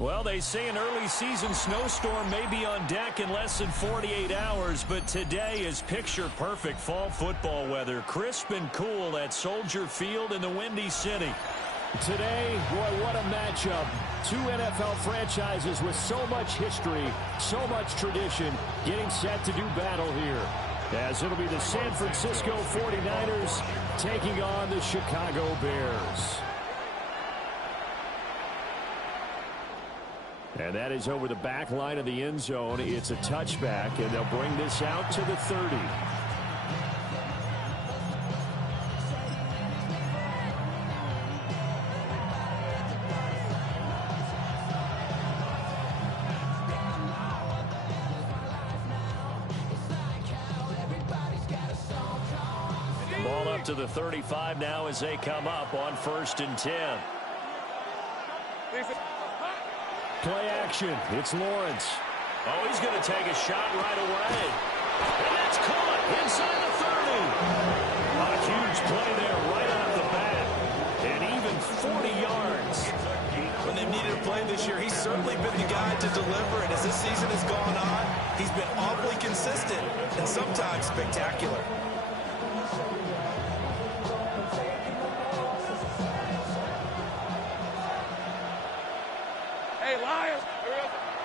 Well, they say an early season snowstorm may be on deck in less than 48 hours, but today is picture-perfect fall football weather. Crisp and cool at Soldier Field in the Windy City. Today, boy, what a matchup. Two NFL franchises with so much history, so much tradition, getting set to do battle here. As it'll be the San Francisco 49ers taking on the Chicago Bears. And that is over the back line of the end zone. It's a touchback, and they'll bring this out to the 30. Ball up to the 35 now as they come up on 1st and 10. Play action. It's Lawrence. Oh, he's going to take a shot right away. And that's caught inside the 30. A huge play there right off the bat. And even 40 yards. When they've needed a play this year, he's certainly been the guy to deliver. And as this season has gone on, he's been awfully consistent and sometimes spectacular.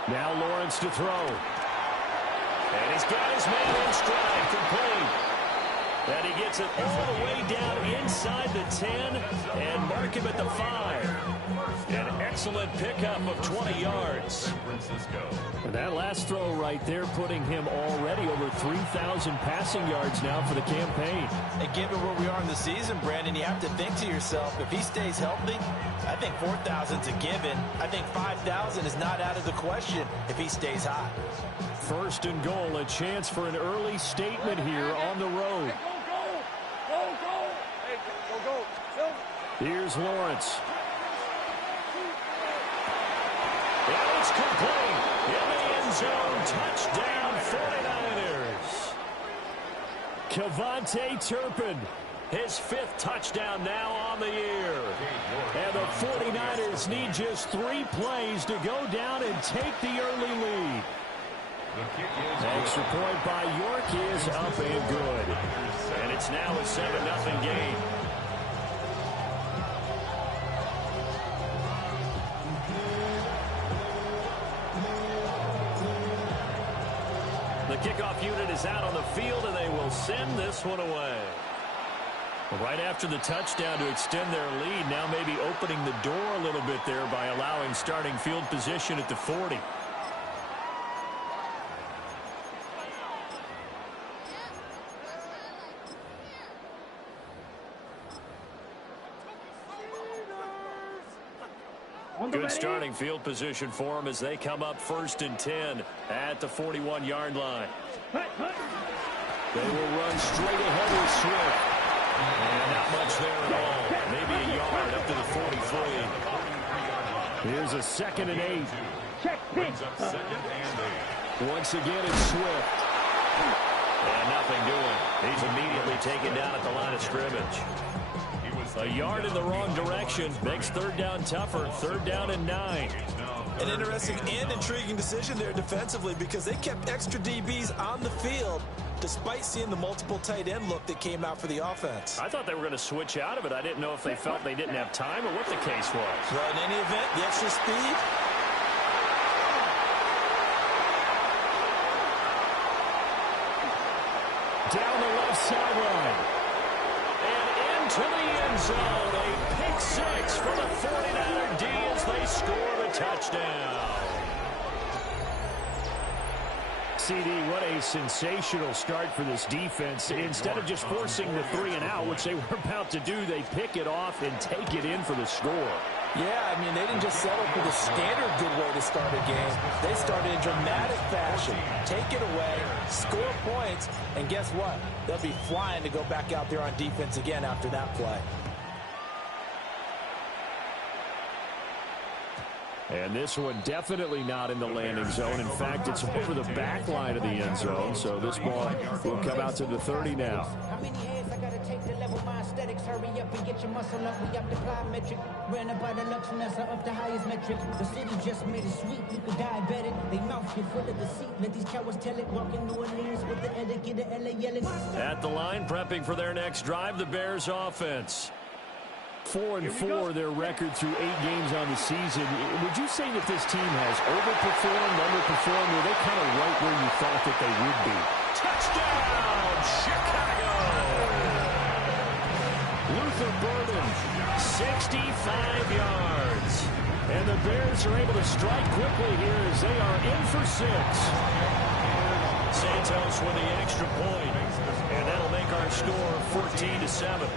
Now Lawrence to throw. And he's got his man in stride, complete. And he gets it all the way down inside the 10 and mark him at the 5. An excellent pickup of 20 yards. And that last throw right there putting him already over 3,000 passing yards now for the campaign. And given where we are in the season, Brandon, you have to think to yourself, if he stays healthy, I think 4,000's a given. I think 5,000 is not out of the question if he stays hot. 1st and goal, a chance for an early statement here on the road. Here's Lawrence. And it's complete. In the end zone, touchdown 49ers. KaVontae Turpin, his 5th touchdown now on the year. And the 49ers need just 3 plays to go down and take the early lead. Extra point by York is up and good. And it's now a 7-0 game. The kickoff unit is out on the field, and they will send this one away. Right after the touchdown to extend their lead, now maybe opening the door a little bit there by allowing starting field position at the 40. Good starting field position for them as they come up 1st and 10 at the 41-yard line. They will run straight ahead with Swift. And not much there at all. Maybe a yard up to the 43. Here's a 2nd and 8. Once again, it's Swift. And nothing doing. He's immediately taken down at the line of scrimmage. A yard in the wrong direction makes 3rd down tougher. 3rd down and 9. An interesting and intriguing decision there defensively because they kept extra DBs on the field despite seeing the multiple tight end look that came out for the offense. I thought they were going to switch out of it. I didn't know if they felt they didn't have time or what the case was. Well, in any event, the extra speed. Down the left sideline. To the end zone, a pick 6 for the 49er D as they score the touchdown. CD, what a sensational start for this defense. Instead of just forcing the 3 and out, which they were about to do, they pick it off and take it in for the score. Yeah, I mean, they didn't just settle for the standard good way to start a game. They started in dramatic fashion. Take it away, score points, and guess what? They'll be flying to go back out there on defense again after that play. And this one definitely not in the landing zone. In fact, it's over the back line of the end zone. So this ball will come out to the 30 now. How many heads I gotta take to level my aesthetics? Hurry up and get your muscle up. We up the plyometric. Ran up by the Lux Nessa up the highest metric. The city just made it sweet. You could diabetic. They mouth get full of deceit. Let these cowards tell it. Walking New Orleans with the etiquette of LA yelling. At the line, prepping for their next drive, the Bears offense. 4-4 their record through 8 games on the season. Would you say that this team has overperformed, underperformed, or they kind of right where you thought that they would be? Touchdown, Chicago! Luther Burden, 65 yards. And the Bears are able to strike quickly here as they are in for 6. Santos with the extra point, and that'll make our score 14-7.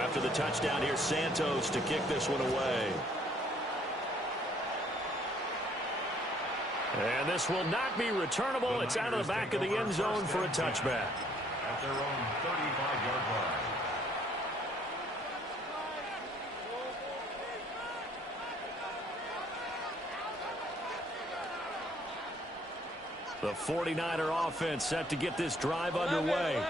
After the touchdown here, Santos to kick this one away. And this will not be returnable. It's out of the back of the end zone for a touchback. At their own 35-yard line. The 49er offense set to get this drive underway.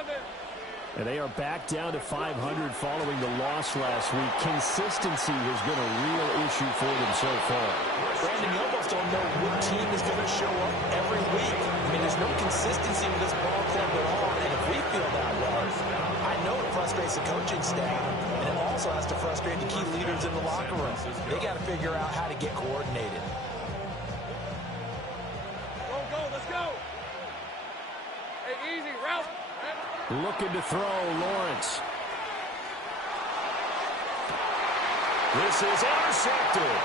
And they are back down to 500 following the loss last week. Consistency has been a real issue for them so far. Brandon, you almost don't know what team is going to show up every week. I mean, there's no consistency with this ball club at all. And if we feel that way, I know it frustrates the coaching staff. And it also has to frustrate the key leaders in the locker room. They got to figure out how to get coordinated. Go, let's go. Hey, easy, route. Looking to throw, Lawrence. This is intercepted.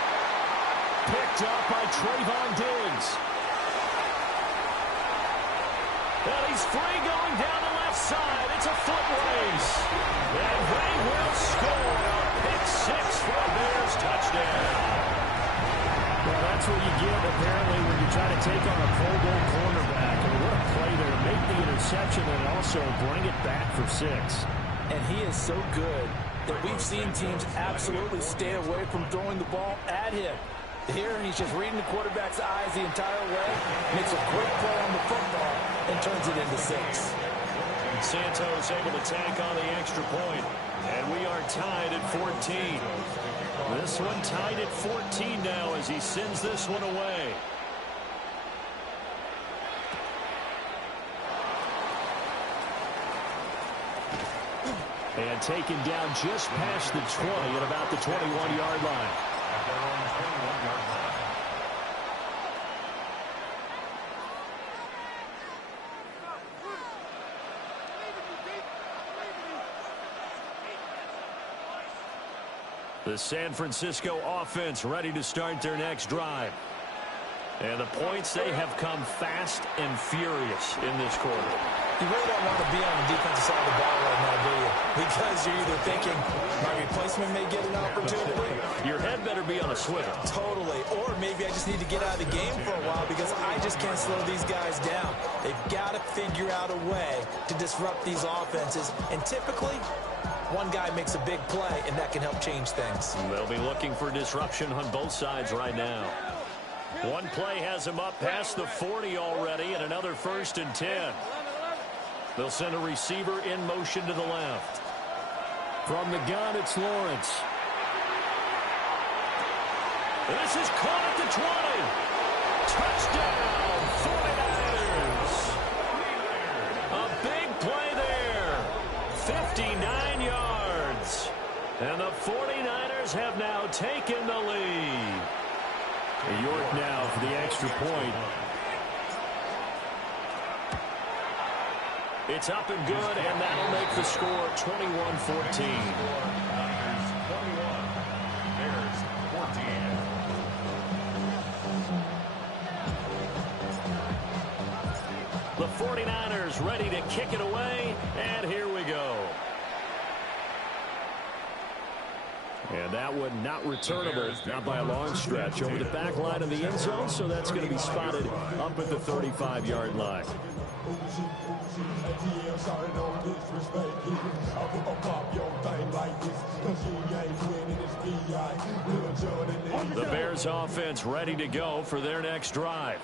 Picked up by Trayvon Diggs. And he's free going down the left side. It's a foot race. And they will score a pick 6 for a Bears touchdown. Well, that's what you get, apparently, when you try to take on a Pro Bowl cornerback. And what a play there. Make the interception and also bring it back for 6. And he is so good that we've seen teams absolutely stay away from throwing the ball at him. Here, he's just reading the quarterback's eyes the entire way, makes a great play on the football, and turns it into 6. And Santos able to tack on the extra point. And we are tied at 14. This one tied at 14 now as he sends this one away. And taken down just past the 20 at about the 21-yard line. At their own 21-yard line. The San Francisco offense ready to start their next drive. And the points, they have come fast and furious in this quarter. You really don't want to be on the defensive side of the ball right now, do you? Because you're either thinking my replacement may get an opportunity. Your head better be on a swivel. Totally. Or maybe I just need to get out of the game for a while because I just can't slow these guys down. They've got to figure out a way to disrupt these offenses. And typically, one guy makes a big play, and that can help change things. They'll be looking for disruption on both sides right now. One play has him up past the 40 already, and another 1st and 10. They'll send a receiver in motion to the left. From the gun, it's Lawrence. This is caught at the 20. Touchdown, 49ers. A big play there. 59 yards. And the 49ers have now taken the lead. York now for the extra point. It's up and good, and that'll make the score 21-14. Niners 21, Bears 14. The 49ers ready to kick it away, and here we go. And that one not returnable, not by a long stretch, over the back line of the end zone, so that's going to be spotted up at the 35-yard line. The Bears offense ready to go for their next drive.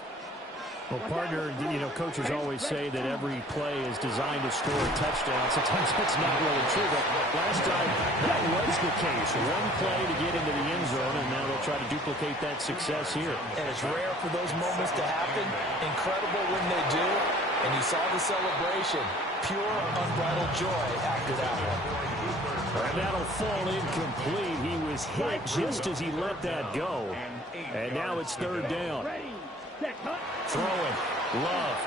Well, partner, coaches always say that every play is designed to score a touchdown. Sometimes that's not really true, but last time that was the case. One play to get into the end zone, and now they'll try to duplicate that success here. And it's rare for those moments to happen. Incredible when they do. And you saw the celebration. Pure, unbridled joy after that one. And that'll fall incomplete. He was hit just as he let that go. And now it's third down. Throwing. Love.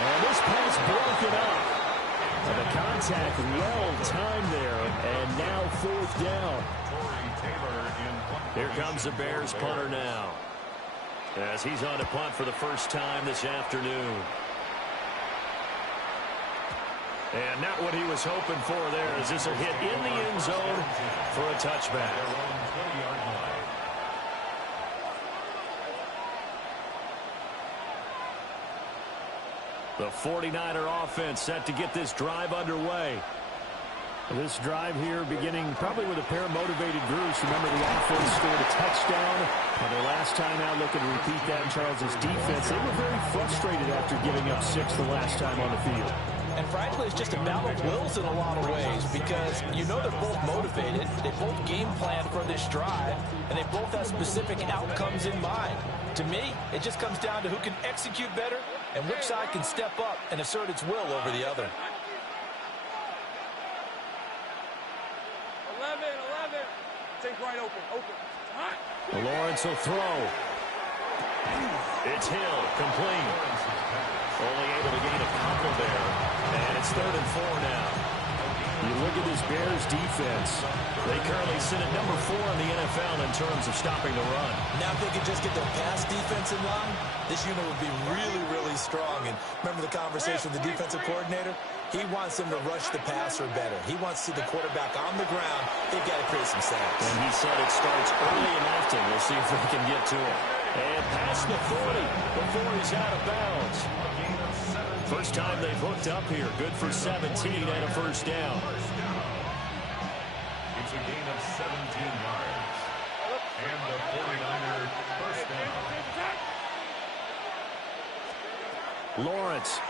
And this pass broken up. And the contact well timed there. And now fourth down. Here comes the Bears punter now, as he's on to punt for the first time this afternoon. And not what he was hoping for there, as this will hit in the end zone for a touchback. The 49er offense set to get this drive underway. This drive here beginning probably with a pair of motivated groups. Remember, the offense scored a touchdown. And their last time out, looking to repeat that in Charles' defense. They were very frustrated after giving up 6 the last time on the field. And frankly, it's just a battle of wills in a lot of ways, because they're both motivated. They both game plan for this drive, and they both have specific outcomes in mind. To me, it just comes down to who can execute better and which side can step up and assert its will over the other. 11. Take right open. Lawrence will throw. It's Hill, complete. Only able to gain a couple there. And it's 3rd and 4 now. You look at this Bears defense. They currently sit at number 4 in the NFL in terms of stopping the run. Now if they could just get their pass defense in line, this unit would be really, really strong. And remember the conversation with the defensive coordinator? He wants them to rush the passer better. He wants to see the quarterback on the ground. They've got to create some sacks. And he said it starts early and often. We'll see if they can get to it. And past the 40 before he's out of bounds. First time they've hooked up here. Good for 17 and a first down. It's a gain of 17 yards. And the 49er first down. Lawrence.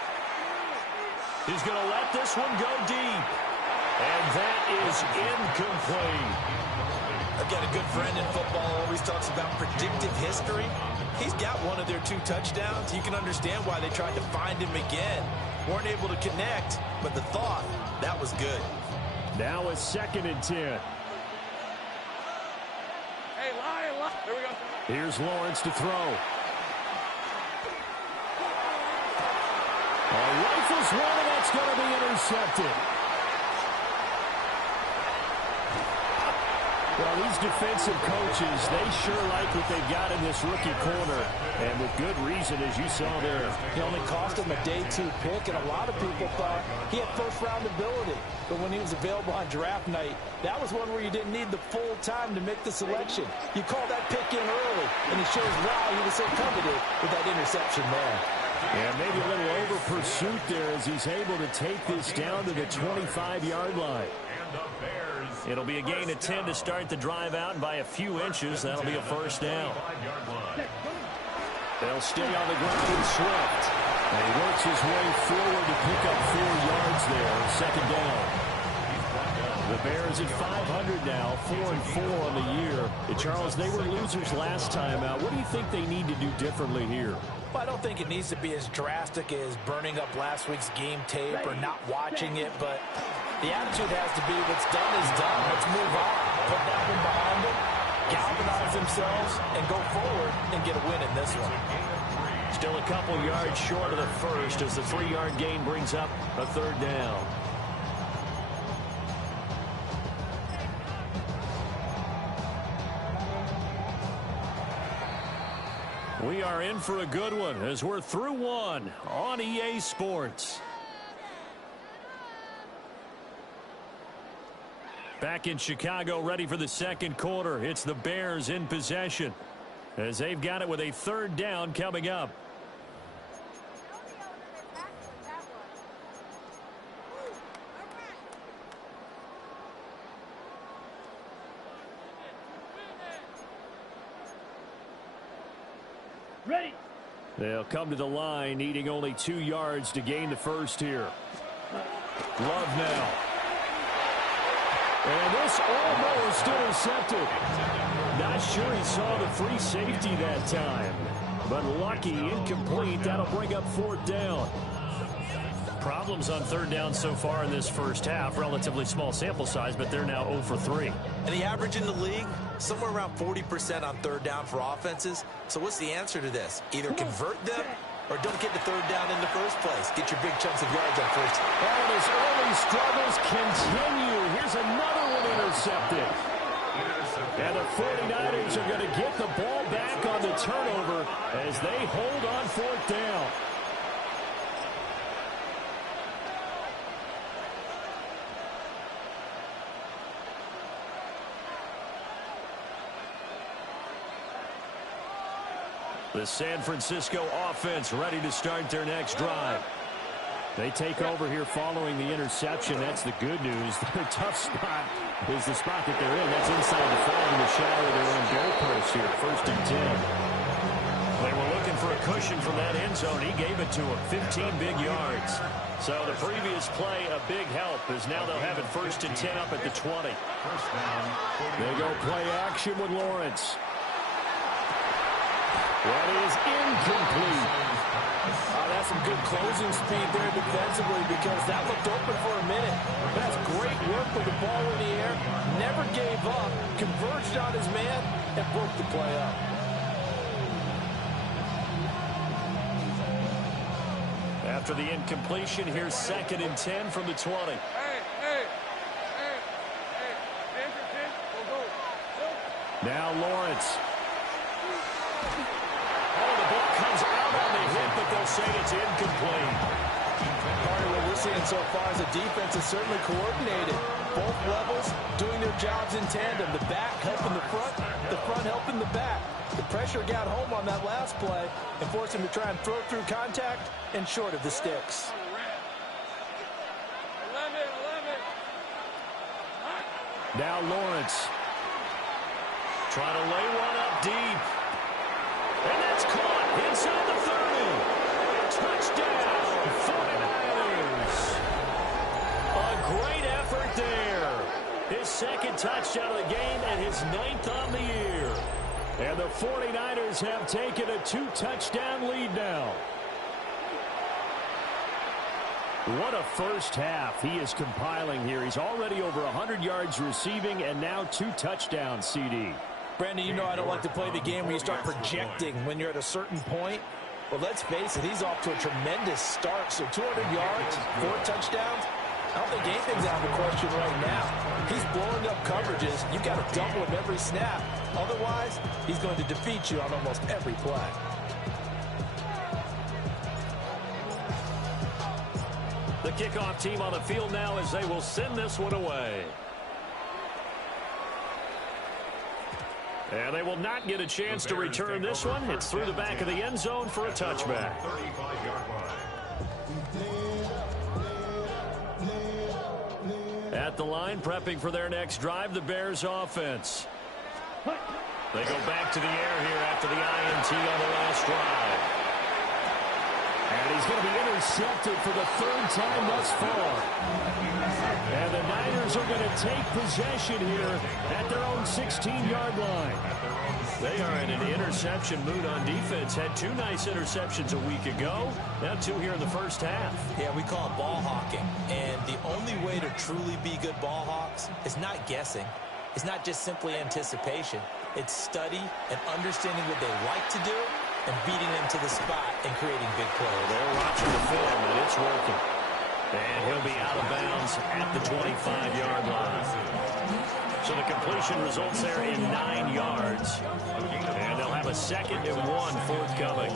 He's going to let this one go deep. And that is incomplete. I've got a good friend in football, always talks about predictive history. He's got one of their 2 touchdowns. You can understand why they tried to find him again. Weren't able to connect, but the thought, that was good. Now a 2nd and 10. Hey, lie. Here we go. Here's Lawrence to throw. Rifles one, and that's going to be intercepted. Well, these defensive coaches, they sure like what they've got in this rookie corner. And with good reason, as you saw there. He only cost him a day 2 pick, and a lot of people thought he had first-round ability. But when he was available on draft night, that was one where you didn't need the full time to make the selection. You call that pick in early, and it shows why he was so coveted with that interception there. And maybe a little over pursuit there as he's able to take this down to the 25-yard line. It'll be a gain of 10 to start the drive out, and by a few inches, that'll be a first down. They'll stay on the ground with Swift. And he works his way forward to pick up 4 yards there, 2nd down. The Bears at 500 now, 4-4 on the year. And Charles, they were losers last time out. What do you think they need to do differently here? Well, I don't think it needs to be as drastic as burning up last week's game tape or not watching it, but the attitude has to be what's done is done. Let's move on. Put that one behind them, galvanize themselves, and go forward and get a win in this one. Still a couple yards short of the first as the 3-yard gain brings up a 3rd down. We are in for a good one as we're through one on EA Sports. Back in Chicago, ready for the second quarter. It's the Bears in possession as they've got it with a third down coming up. Ready. They'll come to the line, needing only 2 yards to gain the first here. Love now. And this almost intercepted. Not sure he saw the free safety that time. But lucky, incomplete. That'll bring up fourth down. Problems on third down so far in this first half. Relatively small sample size, but they're now 0 for 3. And the average in the league, somewhere around 40% on third down for offenses. So what's the answer to this? Either convert them or don't get to third down in the first place. Get your big chunks of yards on first. And his early struggles continue. Here's another one intercepted. And the 49ers are going to get the ball back on the turnover as they hold on fourth down. The San Francisco offense ready to start their next drive. They take over here following the interception. That's the good news. Their tough spot is the spot that they're in. That's inside the 5 in the shadow of their own goalpost here. 1st and 10. They were looking for a cushion from that end zone. He gave it to them. 15 big yards. So the previous play, a big help, as now they'll have it 1st and 10 up at the 20. They go play action with Lawrence. That is incomplete. That's some good closing speed there defensively because that looked open for a minute. That's great work with the ball in the air. Never gave up. Converged on his man and broke the play up. After the incompletion, here's 2nd and 10 from the 20. Hey. Now Lawrence. Comes out on the hit, but they'll say it's incomplete. Part of what we're seeing so far is the defense is certainly coordinated. Both levels doing their jobs in tandem. The back helping the front helping the back. The pressure got home on that last play and forced him to try and throw through contact and short of the sticks. 11. Now Lawrence. Trying to lay one up deep. And that's caught inside the 30. Touchdown, 49ers. A great effort there. His 2nd touchdown of the game and his 9th on the year. And the 49ers have taken a 2-touchdown lead now. What a first half he is compiling here. He's already over 100 yards receiving and now 2 touchdowns, CD. Brandon, you know I don't like to play the game where you start projecting when you're at a certain point. Well, let's face it, he's off to a tremendous start. So 200 yards, 4 touchdowns. I don't think anything's out of the question right now. He's blowing up coverages. You've got to double him every snap. Otherwise, he's going to defeat you on almost every play. The kickoff team on the field now as they will send this one away. And they will not get a chance to return this one. It's through the back of the end zone for a touchback. 35-yard line. At the line, prepping for their next drive, the Bears offense. They go back to the air here after the INT on the last drive. And he's going to be intercepted for the 3rd time thus far. And the Niners are going to take possession here at their own 16-yard line. They are in an interception mood on defense. Had 2 nice interceptions a week ago. Now 2 here in the first half. Yeah, we call it ball hawking. And the only way to truly be good ball hawks is not guessing. It's not just simply anticipation. It's study and understanding what they like to do and beating them to the spot and creating big plays. They're watching the film, and it's working. And he'll be out of bounds at the 25-yard line. So the completion results there in 9 yards. And they'll have a 2nd and 1 forthcoming.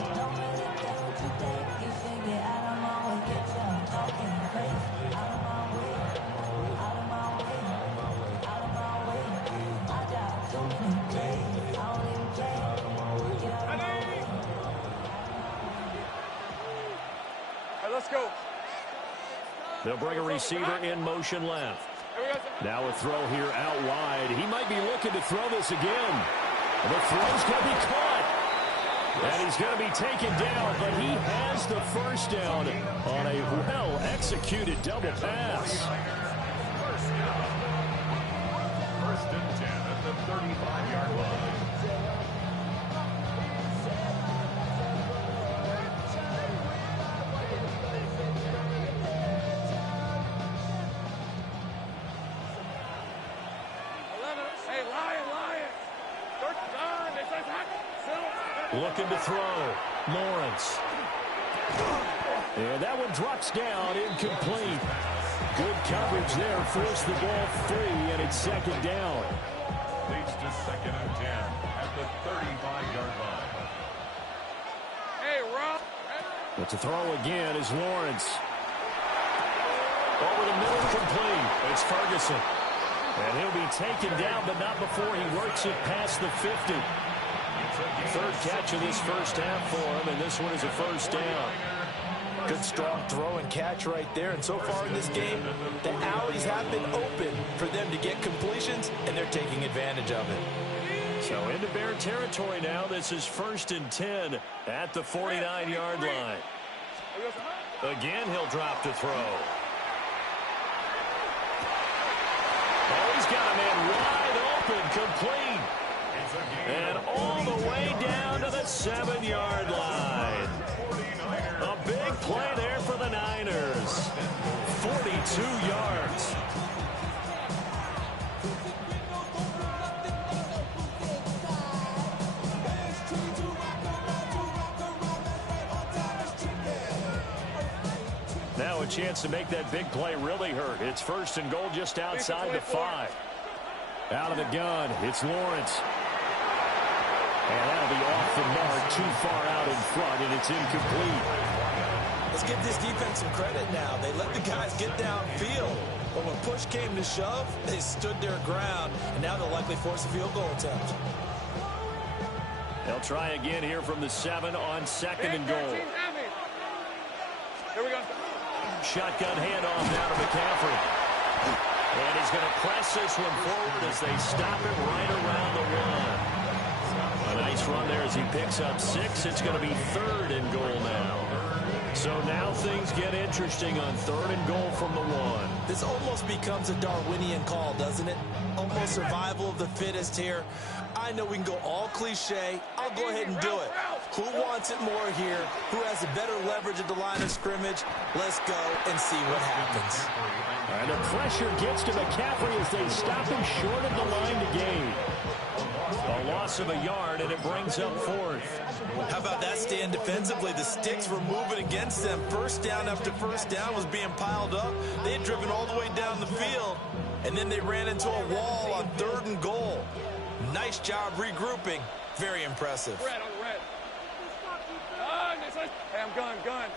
They'll bring a receiver in motion left. Now a throw here out wide. He might be looking to throw this again. The throw's going to be caught. And he's going to be taken down, but he has the first down on a well-executed double pass. First and 10 at the 35-yard line. Looking to throw. Lawrence. And that one drops down, incomplete. Good coverage there. Forced the ball free, and it's second down. Leads to second and 10 at the 35-yard line. Hey, Rob. But to throw again is Lawrence. Over the middle, complete. It's Ferguson. And he'll be taken down, but not before he works it past the 50. Third catch of this first half for him, and this one is a first down. Good strong throw and catch right there. And so far in this game, the alleys have been open for them to get completions, and they're taking advantage of it. So into Bear territory now. This is first and 10 at the 49-yard line. Again, he'll drop to throw. Oh, he's got a man wide open, complete. And all the way down to the 7-yard line. A big play there for the Niners. 42 yards. Now a chance to make that big play really hurt. It's first and goal just outside the 5. Out of the gun, it's Lawrence. And that'll be off the mark, too far out in front, and it's incomplete. Let's give this defense some credit now. They let the guys get downfield. But when push came to shove, they stood their ground, and now they'll likely force a field goal attempt. They'll try again here from the 7 on second and goal. Here we go. Shotgun handoff down to McCaffrey. And he's going to press this one forward as they stop it right around the 1. A nice run there as he picks up 6. It's going to be third and goal now. So now things get interesting on third and goal from the 1. This almost becomes a Darwinian call, doesn't it? Almost survival of the fittest here. I know we can go all cliche. I'll go ahead and do it. Who wants it more here? Who has a better leverage at the line of scrimmage? Let's go and see what happens. And the pressure gets to McCaffrey as they stop him short of the line to gain. A loss of a yard, and it brings up fourth. How about that stand defensively? The sticks were moving against them. First down after first down was being piled up. They had driven all the way down the field, and then they ran into a wall on third and goal. Nice job regrouping. Very impressive. Red on the red. Hey, I'm gun.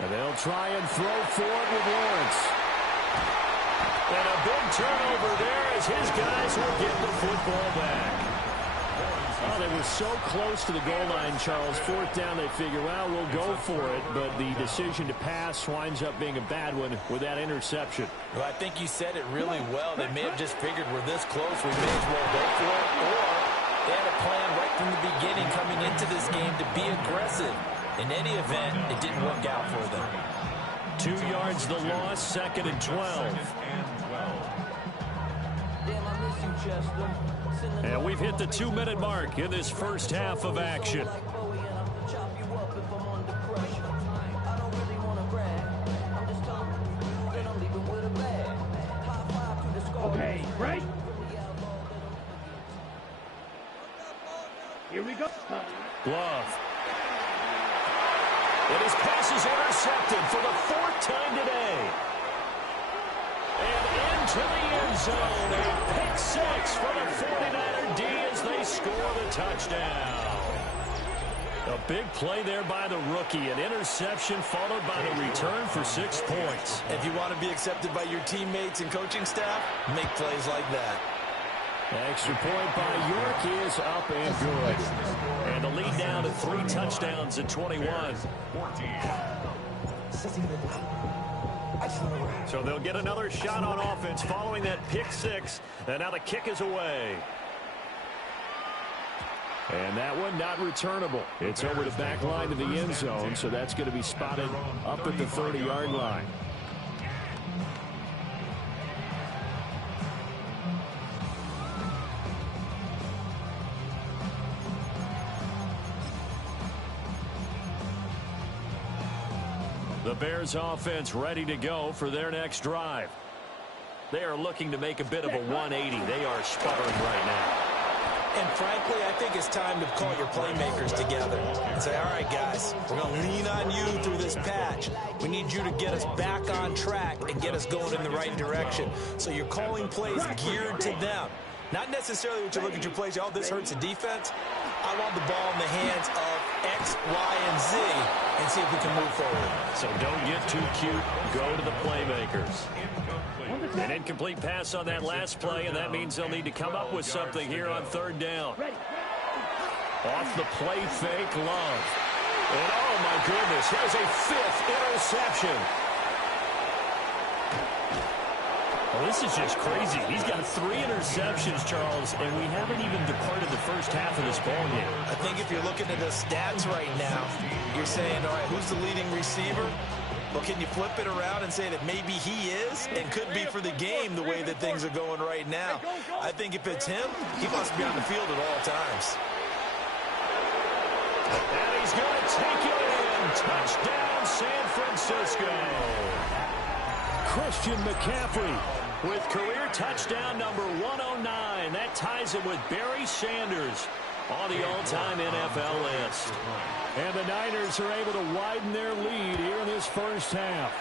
And they'll try and throw for it with Lawrence. And a big turnover there as his guys will get the football back. Oh, they were so close to the goal line, Charles. Fourth down, they figure, well, we'll go for it. But the decision to pass winds up being a bad one with that interception. Well, I think you said it really well. They may have just figured we're this close, we may as well go for it. Or they had a plan right from the beginning coming into this game to be aggressive. In any event, it didn't work out for them. 2 yards the loss, second and 12. And we've hit the 2-minute mark in this first half of action. Okay, right. Here we go. Love. And his pass is intercepted for the 4th time today. And into the end zone. A pick 6 for the 49er D as they score the touchdown. A big play there by the rookie. An interception followed by the return for 6 points. If you want to be accepted by your teammates and coaching staff, make plays like that. Extra point by York is up and good. And the lead down to 3 touchdowns at 21. So they'll get another shot on offense following that pick six. And now the kick is away. And that one not returnable. It's over the back line to the end zone, so that's going to be spotted up at the 30-yard line. The Bears offense ready to go for their next drive. They are looking to make a bit of a 180. They are sputtering right now. And frankly, I think it's time to call your playmakers together and say, all right, guys, we're going to lean on you through this patch. We need you to get us back on track and get us going in the right direction. So you're calling plays geared to them. Not necessarily what you look at your plays, oh, this hurts the defense. I want the ball in the hands of X, Y, and Z and see if we can move forward. So don't get too cute. Go to the playmakers. An incomplete pass on that last play, and that means they'll need to come up with something here on third down. Off the play fake, Love. And oh my goodness, here's a fifth interception. Well, this is just crazy. He's got 3 interceptions, Charles, and we haven't even departed the first half of this ballgame. I think if you're looking at the stats right now, you're saying, all right, who's the leading receiver? Well, can you flip it around and say that maybe he is and could be for the game the way that things are going right now? I think if it's him, he must be on the field at all times. And he's going to take it in. Touchdown, San Francisco. Christian McCaffrey with career touchdown number 109. That ties him with Barry Sanders on the all-time NFL list. And the Niners are able to widen their lead here in this first half.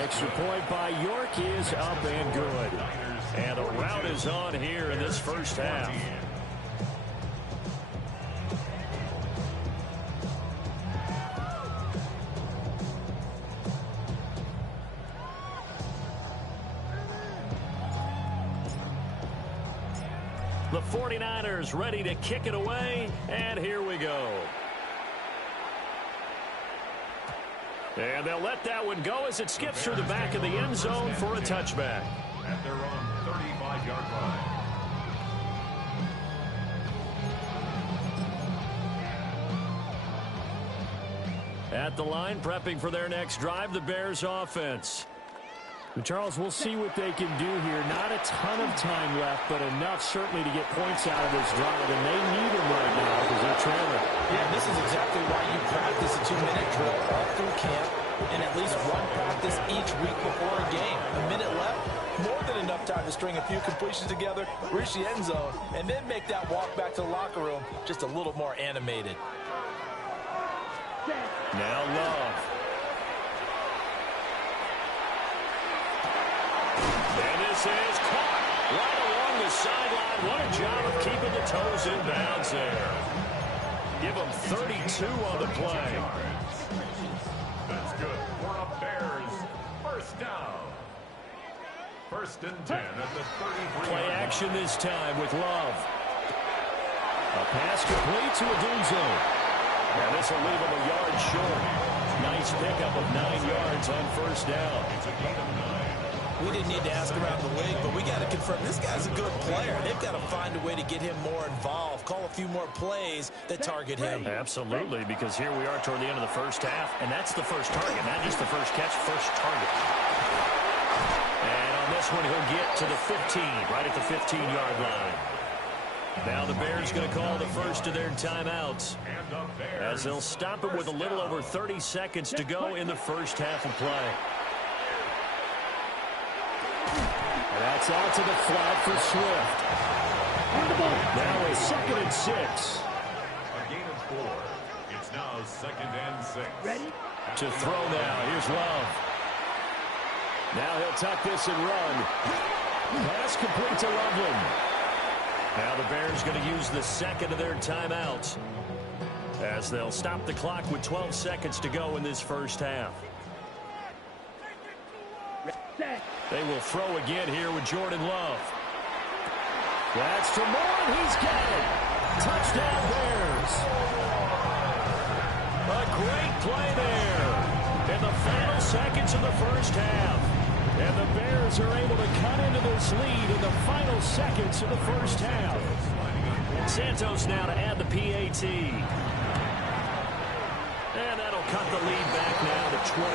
Extra point by York is up and good. And a rout is on here in this first half. The 49ers ready to kick it away, and here we go. And they'll let that one go as it skips through the back of the end zone for a touchback. At their own 35-yard line. At the line, prepping for their next drive, the Bears offense. Charles, we'll see what they can do here. Not a ton of time left, but enough certainly to get points out of this drive, and they need them right now because they're trailing. Yeah, this is exactly why you practice a 2-minute drill all through camp and at least one practice each week before a game. A minute left, more than enough time to string a few completions together, reach the end zone, and then make that walk back to the locker room just a little more animated. Now Love. And this is caught right along the sideline. What a job of keeping the toes in bounds there. Give them 32 on the play. That's good for a Bears first down. 1st and 10 at the 33. Play action this time with Love. A pass complete to Odunze. Now this will leave him a yard short. Nice pickup of 9 yards on first down. It's a gain of 9. We didn't need to ask around the league, but we got to confirm this guy's a good player. They've got to find a way to get him more involved, call a few more plays that target him. Absolutely, because here we are toward the end of the first half, and that's the first target, not just the first catch, first target. And on this one, he'll get to the 15, right at the 15-yard line. Now the Bears going to call the first of their timeouts, as they'll stop it with a little over 30 seconds to go in the first half of play. That's out to the flat for Swift. Now a 2nd and 6. A gain of 4. It's now 2nd and 6. Ready? To throw now. Here's Love. Now he'll tuck this and run. Pass complete to Loveland. Now the Bears going to use the second of their timeouts, as they'll stop the clock with 12 seconds to go in this first half. They will throw again here with Jordan Love. That's to Moore, and he's got it. Touchdown, Bears. A great play there. In the final seconds of the first half. And the Bears are able to cut into this lead in the final seconds of the first half. Santos now to add the PAT. And that'll cut the lead back now to 21.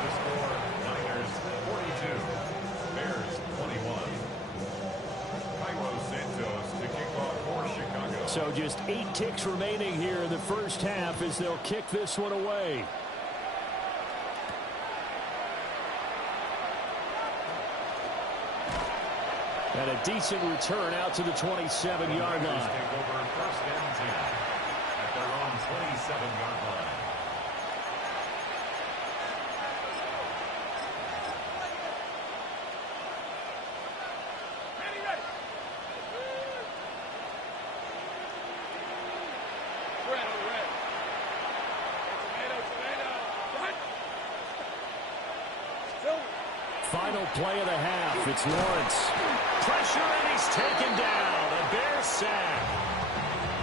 The score, Niners 42, Bears 21. Cairo Santos to kick off for Chicago. So just 8 ticks remaining here in the first half as they'll kick this one away. And a decent return out to the 27-yard line. Take over 1st and 10 at their own 27-yard line. Final play of the half. It's Lawrence. Pressure, and he's taken down. A Bears sack.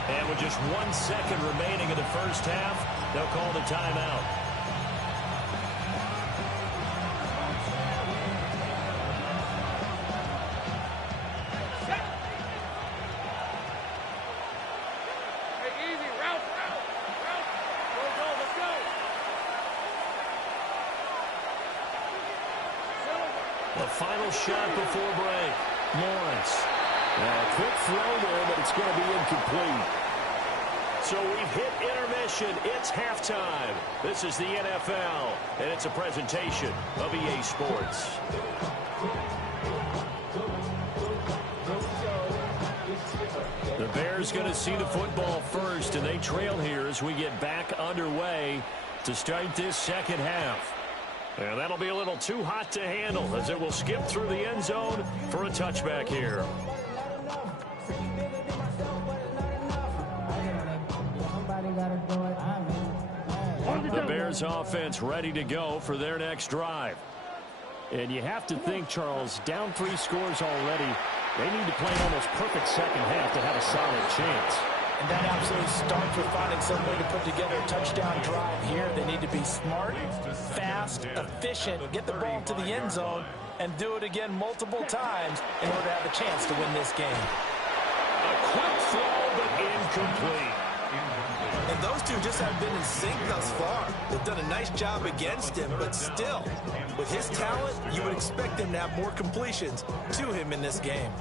And with just 1 second remaining in the first half, they'll call the timeout. The final shot before break. Lawrence. A quick throw there, but it's going to be incomplete. So we've hit intermission. It's halftime. This is the NFL, and it's a presentation of EA Sports. The Bears going to see the football first, and they trail here as we get back underway to start this second half. And that'll be a little too hot to handle as it will skip through the end zone for a touchback here. The Bears offense ready to go for their next drive. And you have to think, Charles, down 3 scores already. They need to play an almost perfect second half to have a solid chance. And that absolutely starts with finding some way to put together a touchdown drive here. They need to be smart, fast, efficient, get the ball to the end zone, and do it again multiple times in order to have a chance to win this game. A quick throw, but incomplete. And those two just haven't been in sync thus far. They've done a nice job against him, but still, with his talent, you would expect him to have more completions to him in this game.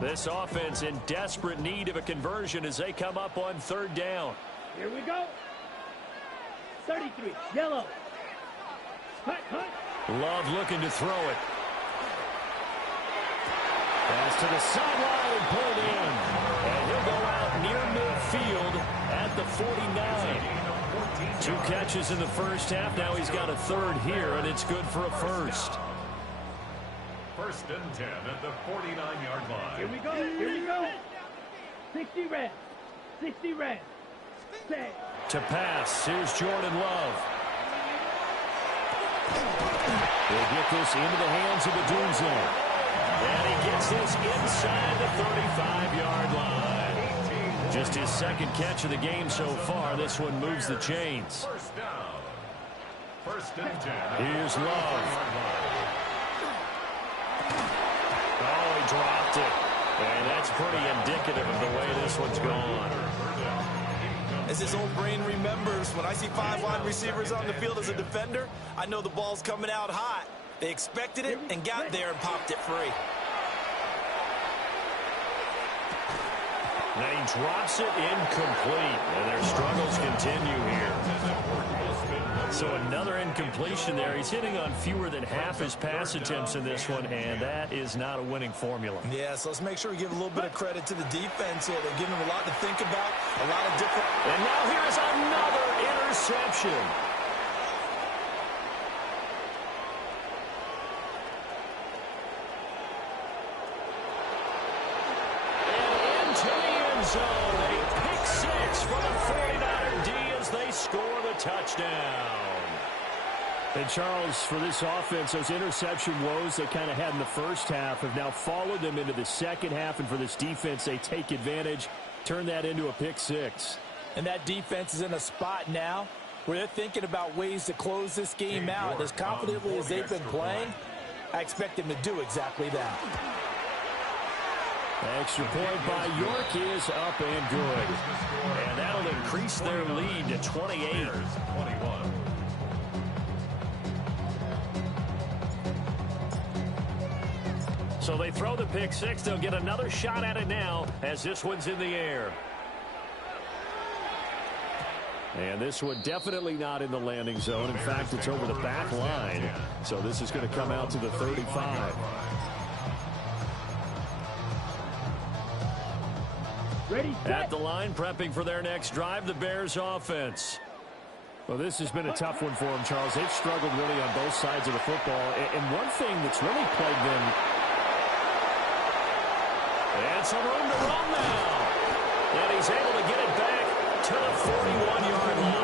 This offense in desperate need of a conversion as they come up on 3rd down. Here we go. 33, yellow. Hut, hut. Love looking to throw it. Pass to the sideline and pulled in. And he'll go out near midfield at the 49. 2 catches in the first half. Now he's got a 3rd here, and it's good for a first. 1st and 10 at the 49-yard line. Here we go. Here we go. 60 red. 60 red. Set. To pass, here's Jordan Love. They'll get this into the hands of the Doom Zone. And he gets this inside the 35-yard line. Just his 2nd catch of the game so far. This one moves the chains. 1st down. 1st and 10. Here's Love. Oh, he dropped it. And that's pretty indicative of the way this one's gone. As his old brain remembers, when I see 5 wide receivers on the field as a defender, I know the ball's coming out hot. They expected it and got there and popped it free. Now he drops it incomplete, and their struggles continue here. So another incompletion there. He's hitting on fewer than half his pass attempts in this one, and that is not a winning formula. Yeah, so let's make sure we give a little bit of credit to the defense here. They're giving them a lot to think about, a lot of different... And now here's another interception. And into the end zone. A pick 6 for the 49er D as they score the touchdown. And Charles, for this offense, those interception woes they kind of had in the first half have now followed them into the second half. And for this defense, they take advantage, turn that into a pick 6. And that defense is in a spot now where they're thinking about ways to close this game out. As confidently as they've been playing, I expect them to do exactly that. Extra point by York is up and good. And that'll increase their lead to 28. 21. So they throw the pick six. They'll get another shot at it now as this one's in the air. And this one definitely not in the landing zone. In fact, it's over the back line. So this is going to come out to the 35. Ready, set. At the line, prepping for their next drive, the Bears offense. Well, this has been a tough one for them, Charles. They've struggled really on both sides of the football. And one thing that's really plagued them. And some room to run now. And he's able to get it back to the 41-yard line.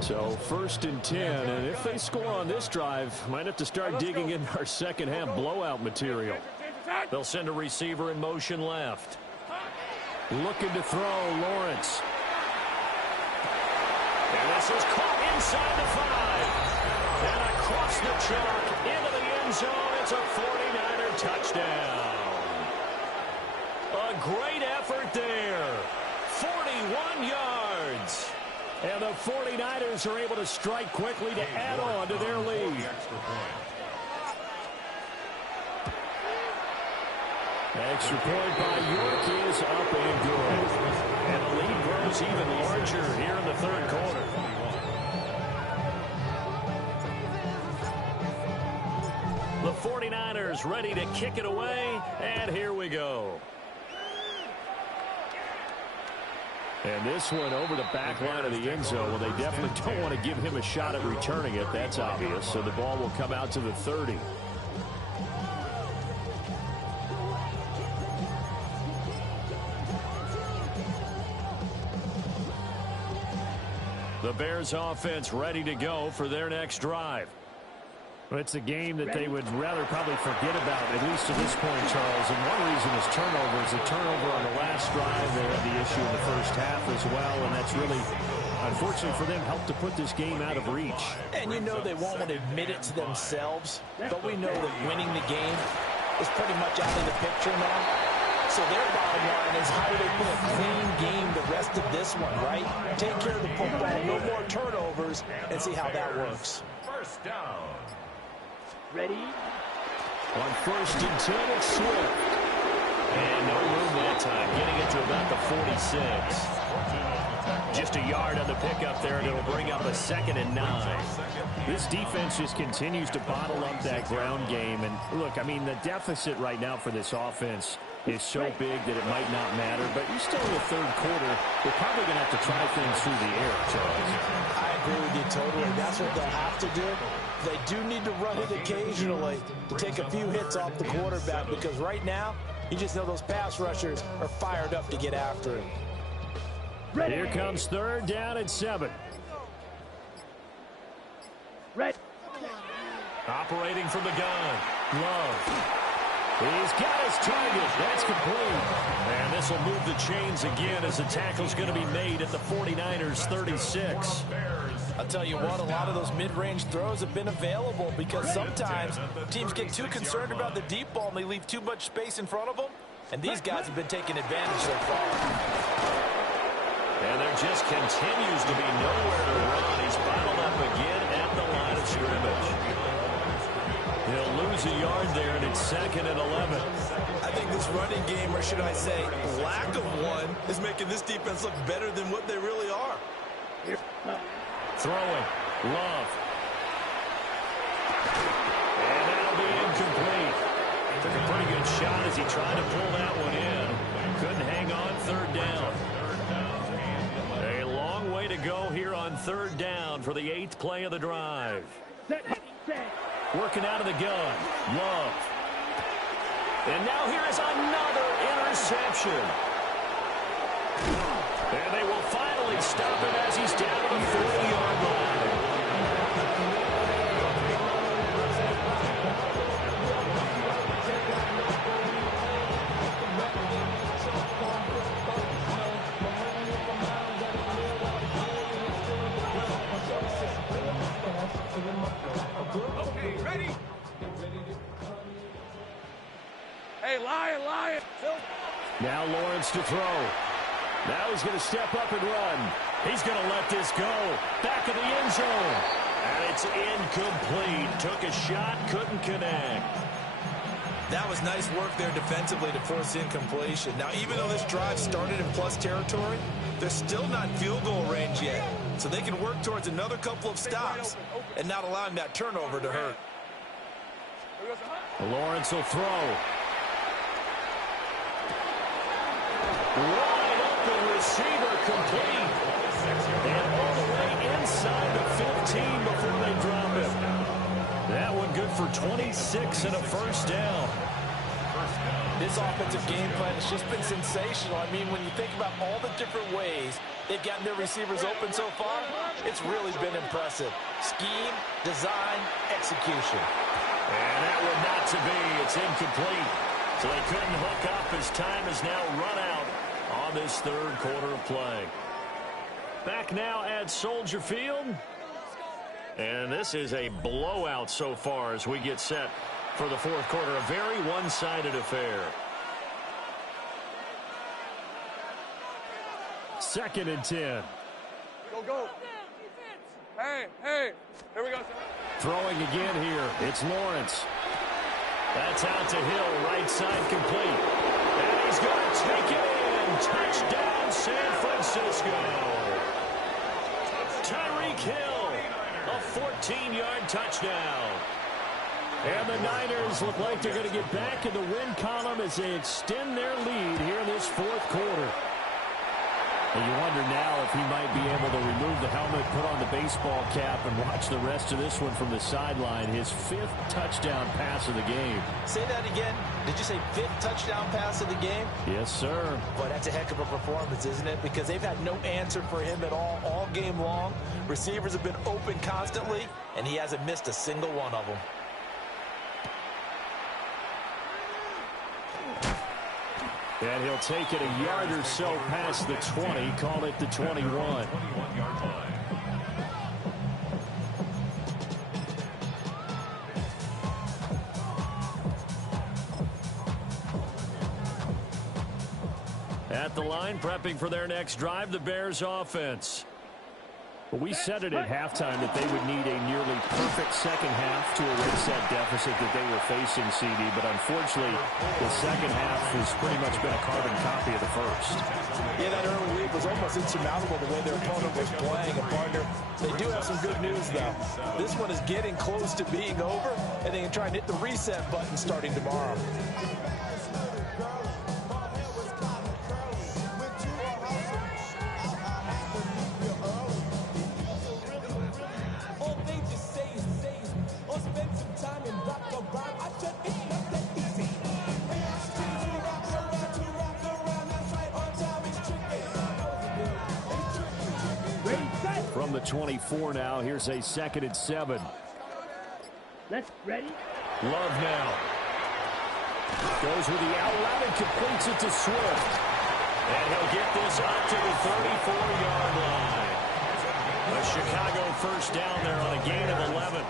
So 1st and 10, and if they score on this drive, might have to start digging in our second half blowout material. They'll send a receiver in motion left. Looking to throw, Lawrence. And this is caught inside the 5. And across the chalk into the end zone. It's a 49er touchdown. A great effort there. 41 yards. And the 49ers are able to strike quickly to add on to their lead. Extra point by York is up and good. And the lead grows even larger here in the third quarter. The 49ers ready to kick it away, and here we go. And this one over the back line of the end zone. Well, they definitely don't want to give him a shot at returning it. That's obvious. So the ball will come out to the 30. The Bears offense ready to go for their next drive. Well, it's a game that they would rather probably forget about, at least to this point, Charles. And one reason is turnovers. A turnover on the last drive. They had the issue in the first half as well, and that's really, unfortunately for them, helped to put this game out of reach. And you know they won't want to admit it to themselves, but we know that winning the game is pretty much out of the picture now. So their bottom line is how do they play a clean game the rest of this one, right? Take care of the football, no more turnovers, and see how that works. First down. Ready. On 1st and 10, it's Swift. And no room that time, getting it to about the 46. Just a yard on the pickup there, and it'll bring up a 2nd and 9. This defense just continues to bottle up that ground game. And look, I mean, the deficit right now for this offense is so big that it might not matter. But you're still in the third quarter. They're probably going to have to try things through the air, Charles. I agree with you totally. That's what they'll have to do. They do need to run it occasionally to take a few hits off the quarterback, because right now, you just know those pass rushers are fired up to get after him. Ready. Here comes 3rd down and 7. Ready. Operating from the gun. Love. He's got his target. That's complete. And this will move the chains again as the tackle's going to be made at the 49ers 36. I'll tell you what, a lot of those mid-range throws have been available because sometimes teams get too concerned about the deep ball and they leave too much space in front of them. And these guys have been taking advantage so far. And there just continues to be nowhere to run. He's bottled up again at the line of scrimmage. He'll lose a yard there, and it's 2nd and 11. I think this running game, or should I say lack of one, is making this defense look better than what they really are. Throwing. Love. And that'll be incomplete. Took a pretty good shot as he tried to pull that one in. Couldn't hang on 3rd down. A long way to go here on 3rd down for the 8th play of the drive. Set. Working out of the gun. Love. And now here is another interception. And they will finally finally stop him as he's down to the 40-yard line. Okay, ready? Hey, Lion! Now Lawrence to throw. Now he's going to step up and run. He's going to let this go. Back of the end zone. And it's incomplete. Took a shot, couldn't connect. That was nice work there defensively to force incompletion. Now, even though this drive started in plus territory, they're still not field goal range yet. So they can work towards another couple of stops and not allowing that turnover to hurt. Lawrence will throw. Wide open receiver complete. And all the way inside the 15 before they drop it. That one good for 26 and a first down. This offensive game plan has just been sensational. I mean, when you think about all the different ways they've gotten their receivers open so far, it's really been impressive. Scheme, design, execution. And that one not to be. It's incomplete. So they couldn't hook up as time has now run out on this third quarter of play. Back now at Soldier Field. And this is a blowout so far as we get set for the fourth quarter. A very one-sided affair. 2nd and 10. Go. Hey, here we go. Throwing again here. It's Lawrence. That's out to Hill, right side complete. And he's going to take it in. Touchdown, San Francisco. Tyreek Hill, a 14-yard touchdown. And the Niners look like they're going to get back in the win column as they extend their lead here in this fourth quarter. And you wonder now if he might be able to remove the helmet, put on the baseball cap, and watch the rest of this one from the sideline. His 5th touchdown pass of the game. Say that again. Did you say 5th touchdown pass of the game? Yes, sir. Boy, that's a heck of a performance, isn't it? Because they've had no answer for him at all game long. Receivers have been open constantly, and he hasn't missed a single one of them. And he'll take it a yard or so past the 20, call it the 21. 21-yard line. At the line, prepping for their next drive, the Bears offense. We said it at halftime that they would need a nearly perfect second half to erase that deficit that they were facing, CD. But unfortunately, the second half has pretty much been a carbon copy of the first. Yeah, that early lead was almost insurmountable the way their opponent was playing. And partner, they do have some good news, though. This one is getting close to being over, and they can try and hit the reset button starting tomorrow. From the 24 now, here's a 2nd and 7. Let's ready. Love now. Goes with the out route and completes it to Swift. And he'll get this up to the 34-yard line. A Chicago first down there on a gain of 11.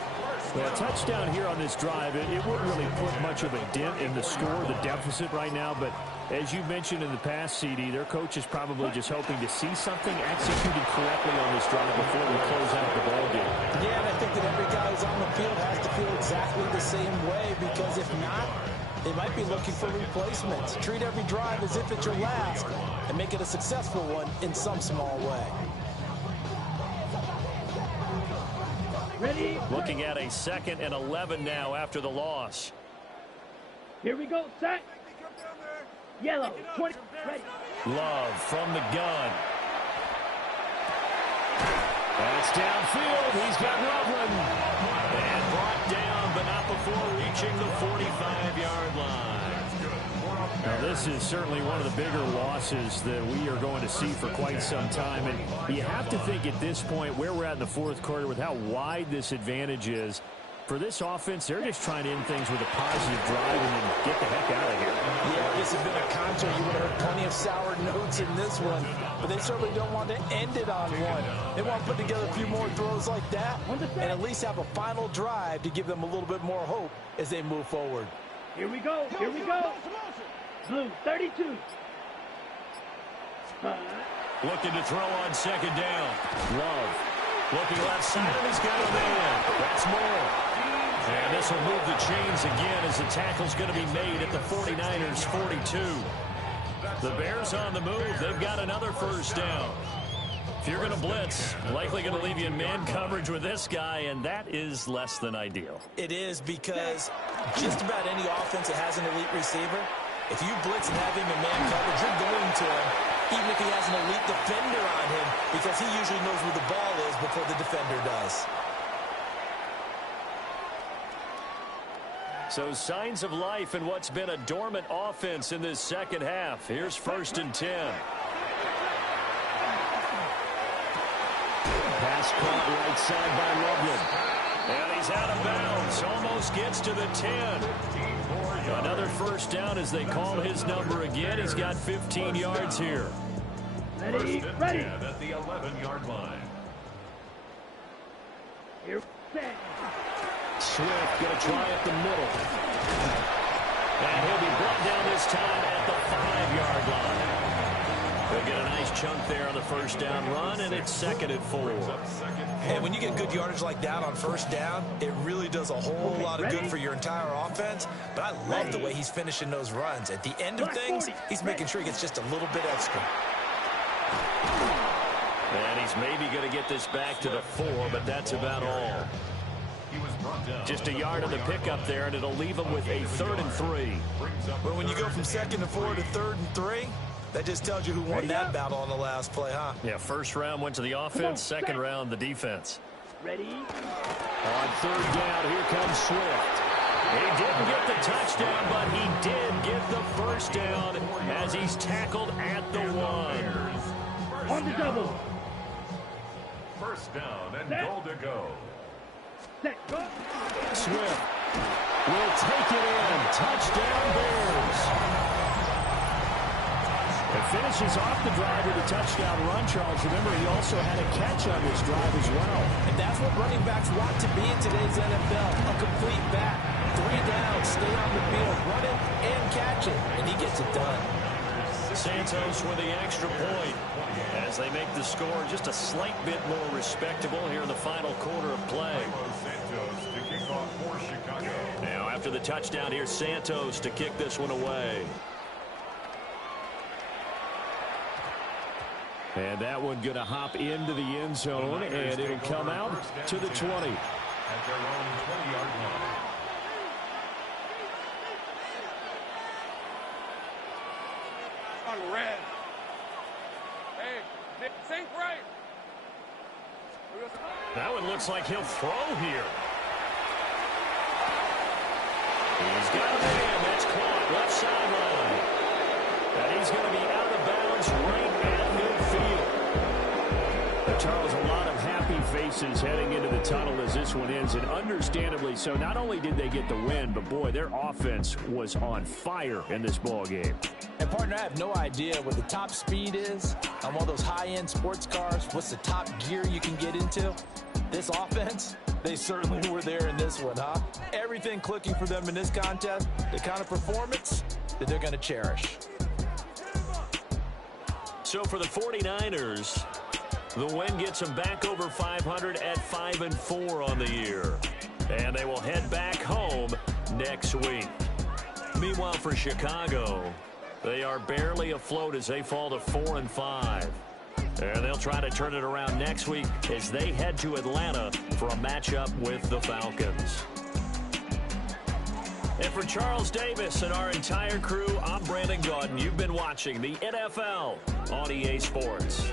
Well, a touchdown here on this drive, it wouldn't really put much of a dent in the score, the deficit right now. But as you mentioned in the past, CD, their coach is probably just hoping to see something executed correctly on this drive before we close out the ball game. Yeah, and I think that every guy who's on the field has to feel exactly the same way, because if not, they might be looking for replacements. Treat every drive as if it's your last and make it a successful one in some small way. Ready. Looking at a 2nd and 11 now after the loss. Here we go. Set. Yellow. 20. Ready. Love from the gun. That's downfield. He's got Loveland. And brought down, but not before reaching the 45-yard line. Now, this is certainly one of the bigger losses that we are going to see for quite some time. And you have to think at this point where we're at in the fourth quarter with how wide this advantage is. For this offense, they're just trying to end things with a positive drive and then get the heck out of here. Yeah, this has been a concert. You would have heard plenty of sour notes in this one, but they certainly don't want to end it on one. They want to put together a few more throws like that and at least have a final drive to give them a little bit more hope as they move forward. Here we go. Here we go. Blue, 32. Looking to throw on second down. Love. Looking left side, and he's got a man. That's more. And this will move the chains again as the tackle's going to be made at the 49ers' 42. The Bears on the move. They've got another first down. If you're going to blitz, likely going to leave you in man coverage with this guy, and that is less than ideal. It is because just about any offense that has an elite receiver, if you blitz and have him in man coverage, you're going to him, even if he has an elite defender on him, because he usually knows where the ball is before the defender does. So signs of life in what's been a dormant offense in this second half. Here's 1st and 10. Pass caught right side by Loveland. And he's out of bounds. Almost gets to the 10. Another first down as they call his number again. He's got 15 yards here. Ready, First and ready. 10 at the 11-yard line. Here, set. Swift going to try up the middle. And he'll be brought down this time at the 5-yard line. They'll get a nice chunk there on the first down run, and it's 2nd and 4. And when you get good yardage like that on first down, it really does a whole lot of good for your entire offense. But I love the way he's finishing those runs. At the end of things, he's making sure he gets just a little bit extra. And he's maybe going to get this back to the 4, but that's about all. Just a yard on the pickup there, and it'll leave him with a 3rd and 3. But when you go from 2nd and 4 to 3rd and 3, that just tells you who won that battle on the last play, huh? Yeah, first round went to the offense, second round the defense. Ready. On 3rd down, here comes Swift. He didn't get the touchdown, but he did get the first down as he's tackled at the 1. On the double. First down and goal to go. Set, go. Swift will take it in. Touchdown, Bears. It finishes off the drive with a touchdown run, Charles. Remember, he also had a catch on this drive as well. And that's what running backs want to be in today's NFL, a complete back. 3 downs, stay on the field, run it and catch it, and he gets it done. Santos with the extra point as they make the score just a slight bit more respectable here in the final quarter of play. Santos to kick off for Chicago. Now after the touchdown, here's Santos to kick this one away. And that one going to hop into the end zone, and it'll come out to the 20. At their own 20-yard line. On red. Hey, sink right. That one looks like he'll throw here. He's got a man. That's caught left sideline. And he's going to be out of bounds right at midfield. Charles, a lot of happy faces heading into the tunnel as this one ends, and understandably so. Not only did they get the win, but boy, their offense was on fire in this ball game. And partner, I have no idea what the top speed is on one of those high-end sports cars. What's the top gear you can get into? This offense, they certainly were there in this one, huh? Everything clicking for them in this contest, the kind of performance that they're going to cherish. So for the 49ers, the win gets them back over 500 at 5-4 on the year. And they will head back home next week. Meanwhile, for Chicago, they are barely afloat as they fall to 4-5. And they'll try to turn it around next week as they head to Atlanta for a matchup with the Falcons. And for Charles Davis and our entire crew, I'm Brandon Gaudin. You've been watching the NFL on EA Sports.